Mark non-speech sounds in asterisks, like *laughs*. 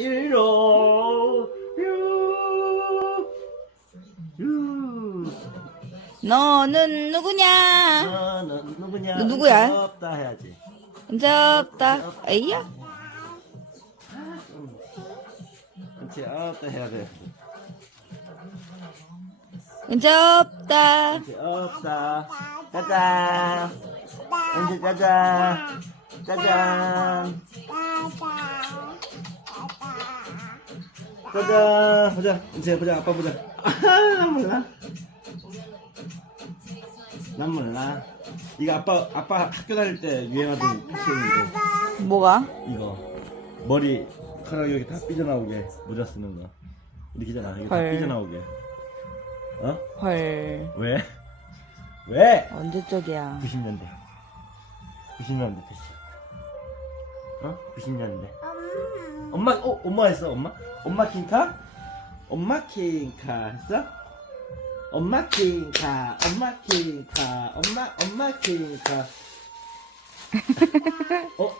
일로. 너는 누구냐? 너는 누구냐? 너 누구야? 없다 해야지. 혼자 없다. 에이야? 그렇지 없다 해야 돼. 혼자 없다. 그렇지 없다. 짜잔. 이제 짜잔. 짜잔. 짜잔. 보자. 이제 보자. 아빠 보자. 아, 난 몰라. 난 몰라. 이거 아빠 아빠 학교 다닐 때 유행하던 패션인데 뭐가? 이거 머리 카락 여기 다 삐져나오게 모자 쓰는 거. 이렇게 잖아. 여기 다 헐. 삐져나오게. 어? 헐. 왜? 왜? 언제 쪽이야? 90년대. 90년대 패션. 어? 90년대. 엄마, 어, 엄마 했어, 엄마? 엄마 킹카? 엄마 킹카 했어? 엄마 킹카, 엄마 킹카, 엄마, 엄마 킹카. *laughs* 어?